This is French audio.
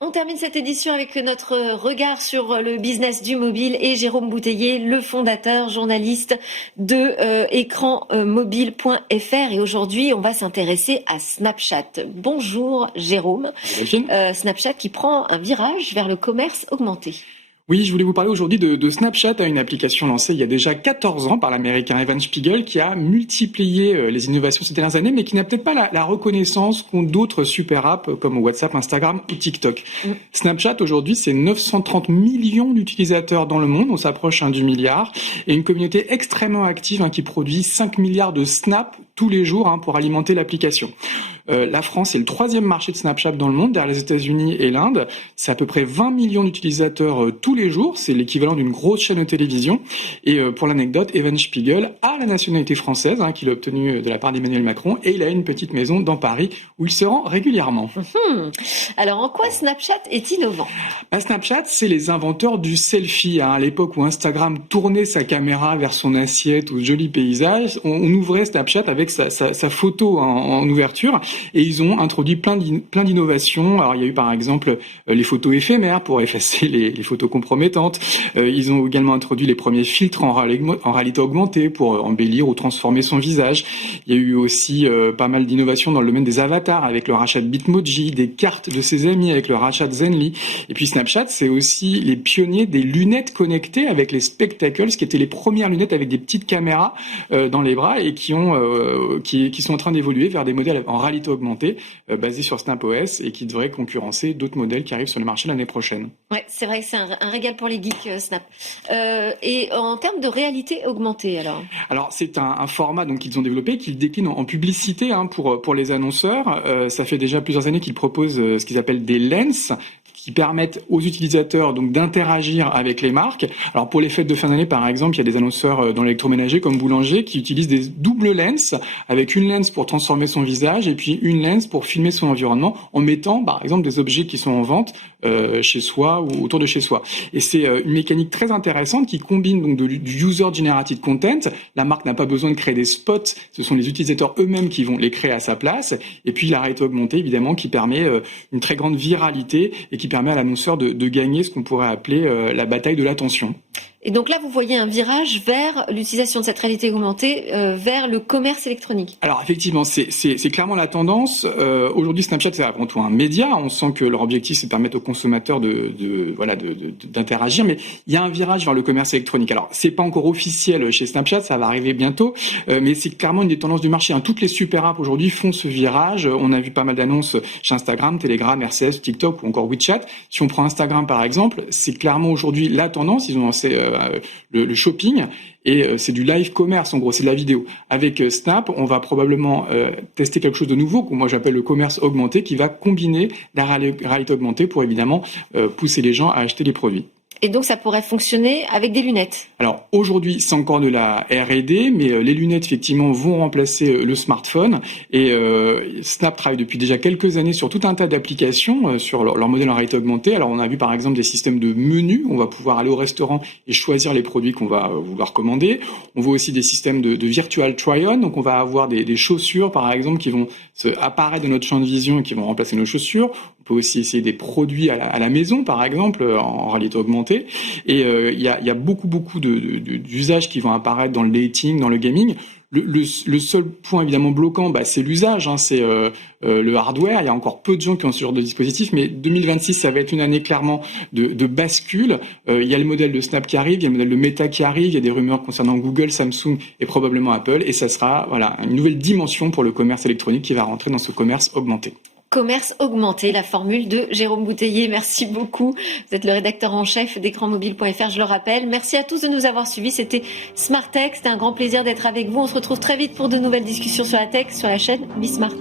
On termine cette édition avec notre regard sur le business du mobile et Jérôme Bouteiller, le fondateur, journaliste de écranmobile.fr. Et aujourd'hui, on va s'intéresser à Snapchat. Bonjour Jérôme. Snapchat qui prend un virage vers le commerce augmenté. Oui, je voulais vous parler aujourd'hui de Snapchat, une application lancée il y a déjà 14 ans par l'américain Evan Spiegel, qui a multiplié les innovations ces dernières années, mais qui n'a peut-être pas la reconnaissance qu'ont d'autres super apps comme WhatsApp, Instagram ou TikTok. Snapchat, aujourd'hui, c'est 930 millions d'utilisateurs dans le monde, on s'approche du milliard, et une communauté extrêmement active qui produit 5 milliards de snaps tous les jours pour alimenter l'application. La France est le 3e marché de Snapchat dans le monde, derrière les États-Unis et l'Inde. C'est à peu près 20 millions d'utilisateurs tous les jours. C'est l'équivalent d'une grosse chaîne de télévision. Et pour l'anecdote, Evan Spiegel a la nationalité française, qu'il a obtenue de la part d'Emmanuel Macron, et il a une petite maison dans Paris où il se rend régulièrement. Alors, en quoi Snapchat est innovant ? Snapchat, c'est les inventeurs du selfie. À l'époque où Instagram tournait sa caméra vers son assiette ou joli paysage, on ouvrait Snapchat avec sa photo en ouverture. Et ils ont introduit plein d'innovations. Alors il y a eu par exemple les photos éphémères pour effacer les photos compromettantes. Ils ont également introduit les premiers filtres en réalité augmentée pour embellir ou transformer son visage. Il y a eu aussi pas mal d'innovations dans le domaine des avatars avec le rachat de Bitmoji, des cartes de ses amis avec le rachat de Zenly. Et puis Snapchat, c'est aussi les pionniers des lunettes connectées avec les Spectacles, qui étaient les premières lunettes avec des petites caméras dans les bras et qui sont en train d'évoluer vers des modèles en réalité augmentée, basés sur SnapOS et qui devrait concurrencer d'autres modèles qui arrivent sur le marché l'année prochaine. Ouais, c'est vrai que c'est un régal pour les geeks, Snap. Et en termes de réalité augmentée, alors c'est un format qu'ils ont développé, qu'ils déclinent en publicité pour les annonceurs. Ça fait déjà plusieurs années qu'ils proposent ce qu'ils appellent des lens, qui permettent aux utilisateurs d'interagir avec les marques. Alors pour les fêtes de fin d'année, par exemple, il y a des annonceurs dans l'électroménager comme Boulanger qui utilisent des doubles lens, avec une lens pour transformer son visage et puis une lens pour filmer son environnement en mettant par exemple des objets qui sont en vente chez soi ou autour de chez soi. Et c'est une mécanique très intéressante qui combine du user generated content. La marque n'a pas besoin de créer des spots, ce sont les utilisateurs eux-mêmes qui vont les créer à sa place. Et puis la réalité augmentée évidemment qui permet une très grande viralité et qui permet à l'annonceur de gagner ce qu'on pourrait appeler la bataille de l'attention. Et donc là, vous voyez un virage vers l'utilisation de cette réalité augmentée, vers le commerce électronique. Alors effectivement, c'est clairement la tendance. Aujourd'hui, Snapchat, c'est avant tout un média. On sent que leur objectif, c'est de permettre aux consommateurs d'interagir. Mais il y a un virage vers le commerce électronique. Alors, c'est pas encore officiel chez Snapchat, ça va arriver bientôt. Mais c'est clairement une des tendances du marché. Toutes les super apps aujourd'hui font ce virage. On a vu pas mal d'annonces chez Instagram, Telegram, RCS, TikTok ou encore WeChat. Si on prend Instagram par exemple, c'est clairement aujourd'hui la tendance. Ils ont lancé le shopping et c'est du live commerce en gros, c'est de la vidéo. Avec Snap, on va probablement tester quelque chose de nouveau que moi j'appelle le commerce augmenté qui va combiner la réalité augmentée pour évidemment pousser les gens à acheter les produits. Et donc ça pourrait fonctionner avec des lunettes. Alors aujourd'hui c'est encore de la R&D, mais les lunettes effectivement vont remplacer le smartphone et Snap travaille depuis déjà quelques années sur tout un tas d'applications sur leur modèle en réalité augmentée. Alors on a vu par exemple des systèmes de menus, on va pouvoir aller au restaurant et choisir les produits qu'on va vouloir commander. On voit aussi des systèmes de virtual try-on, donc on va avoir des chaussures par exemple qui vont apparaître de notre champ de vision et qui vont remplacer nos chaussures. On peut aussi essayer des produits à la maison par exemple en réalité augmentée. Et il y a beaucoup d'usages qui vont apparaître dans le dating, dans le gaming. Le seul point évidemment bloquant, c'est l'usage, c'est le hardware. Il y a encore peu de gens qui ont ce genre de dispositif, mais 2026, ça va être une année clairement de bascule. Il y a le modèle de Snap qui arrive, il y a le modèle de Meta qui arrive, il y a des rumeurs concernant Google, Samsung et probablement Apple, et ça sera une nouvelle dimension pour le commerce électronique qui va rentrer dans ce commerce augmenté. Commerce augmenté, la formule de Jérôme Bouteiller. Merci beaucoup. Vous êtes le rédacteur en chef d'écranmobile.fr, je le rappelle. Merci à tous de nous avoir suivis. C'était Smart Tech. C'était un grand plaisir d'être avec vous. On se retrouve très vite pour de nouvelles discussions sur la tech, sur la chaîne Bismart.